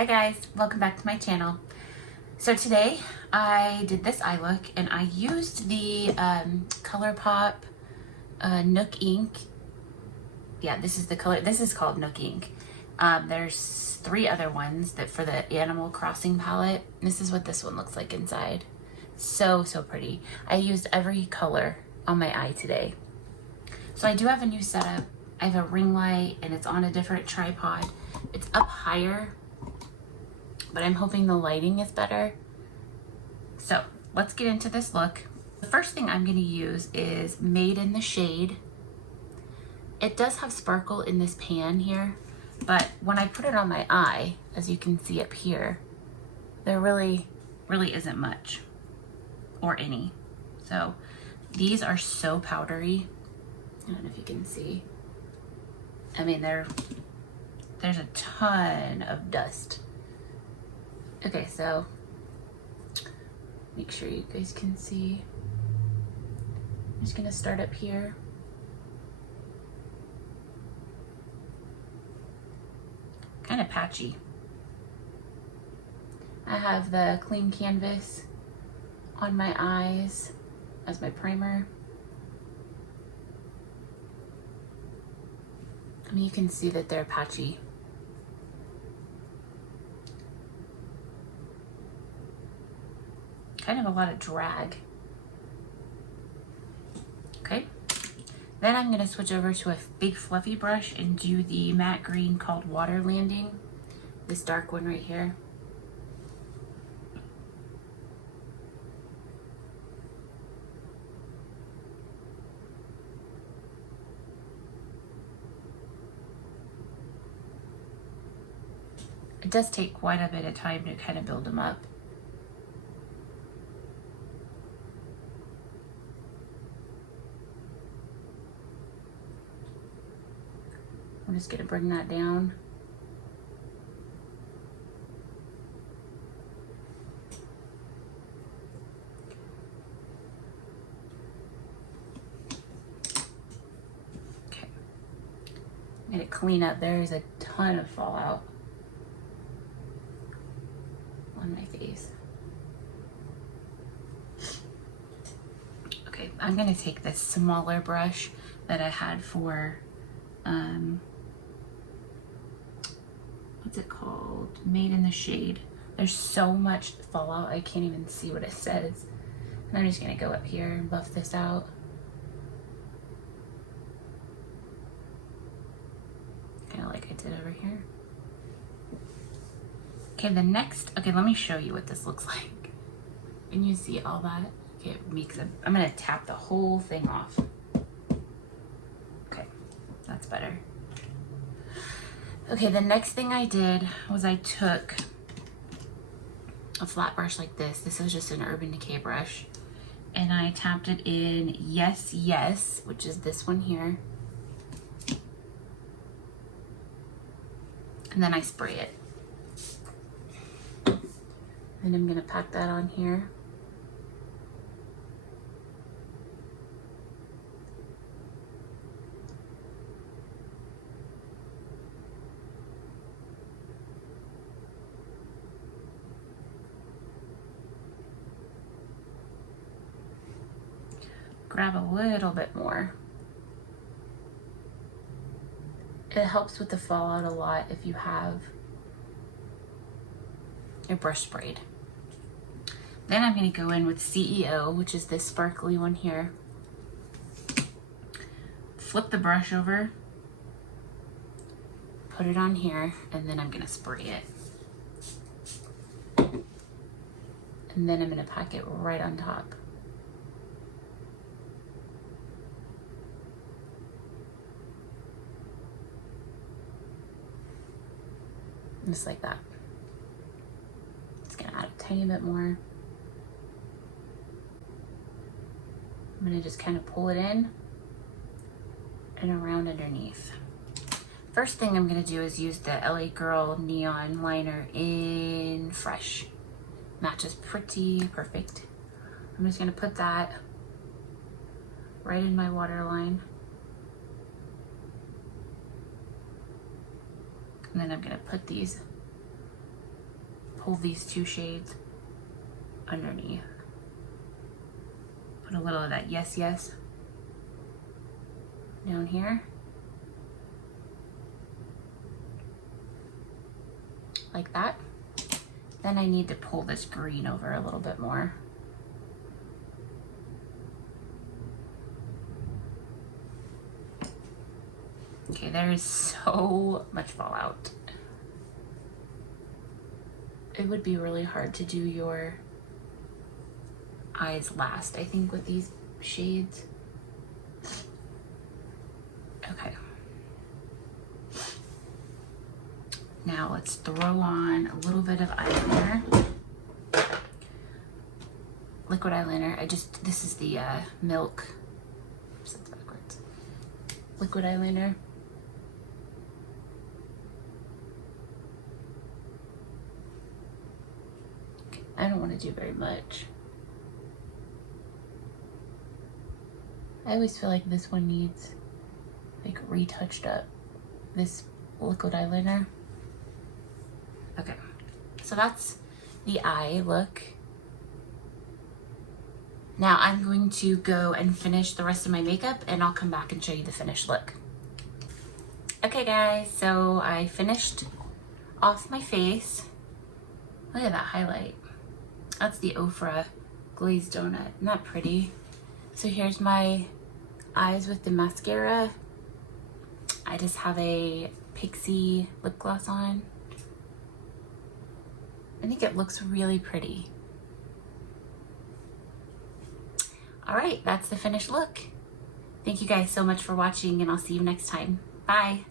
Hi guys, welcome back to my channel. So today I did this eye look and I used the Colourpop Nook ink. Yeah, this is the color. This is called Nook ink. There's 3 other ones that for the Animal Crossing palette. This is what this one looks like inside. So pretty. I used every color on my eye today. So I do have a new setup. I have a ring light and it's on a different tripod. It's up higher, but I'm hoping the lighting is better. So let's get into this look. The first thing I'm gonna use is Made in the Shade. It does have sparkle in this pan here, but when I put it on my eye, as you can see up here, there really isn't much or any. So these are so powdery. I don't know if you can see. I mean, there's a ton of dust. Okay, so make sure you guys can see. I'm just gonna start up here. Kind of patchy. I have the clean canvas on my eyes as my primer. I mean, you can see that they're patchy. Kind of a lot of drag. Okay. Then I'm gonna switch over to a big fluffy brush and do the matte green called Water Landing. This dark one right here. It does take quite a bit of time to kind of build them up. I'm just gonna bring that down. Okay. I'm gonna clean up. There's a ton of fallout on my face. Okay, I'm gonna take this smaller brush that I had for what's it called? Made in the Shade. There's so much fallout, I can't even see what it says. And I'm just gonna go up here and buff this out. Kind of like I did over here. Okay, okay, let me show you what this looks like. Can you see all that? Okay, because I'm gonna tap the whole thing off. Okay, that's better. Okay, the next thing I did was I took a flat brush like this. This was just an Urban Decay brush. And I tapped it in Yes, Yes, which is this one here. And then I spray it. And I'm gonna pack that on here. Grab a little bit more. It helps with the fallout a lot if you have your brush sprayed. Then I'm going to go in with CEO, which is this sparkly one here. Flip the brush over, put it on here, and then I'm going to spray it. And then I'm going to pack it right on top. Just like that. Just gonna add a tiny bit more. I'm gonna just kind of pull it in and around underneath. First thing I'm gonna do is use the LA Girl Neon Liner in Fresh. Matches pretty perfect. I'm just gonna put that right in my waterline. And then I'm gonna put these pull these two shades underneath. Put a little of that Yes Yes down here. Like that. Then I need to pull this green over a little bit more. Okay, there is so much fallout. It would be really hard to do your eyes last, I think, with these shades. Okay. Now let's throw on a little bit of eyeliner. Liquid eyeliner. This is the Milk. Oops, that's backwards. Liquid eyeliner. Okay, I don't want to do very much. I always feel like this one needs like retouched up. This liquid eyeliner. Okay, so that's the eye look. Now I'm going to go and finish the rest of my makeup and I'll come back and show you the finished look. Okay guys, so I finished off my face. Look at that highlight. That's the Ofra glazed donut. Isn't that pretty? So here's my eyes with the mascara. I just have a Pixie lip gloss on. I think it looks really pretty. All right, that's the finished look. Thank you guys so much for watching and I'll see you next time. Bye.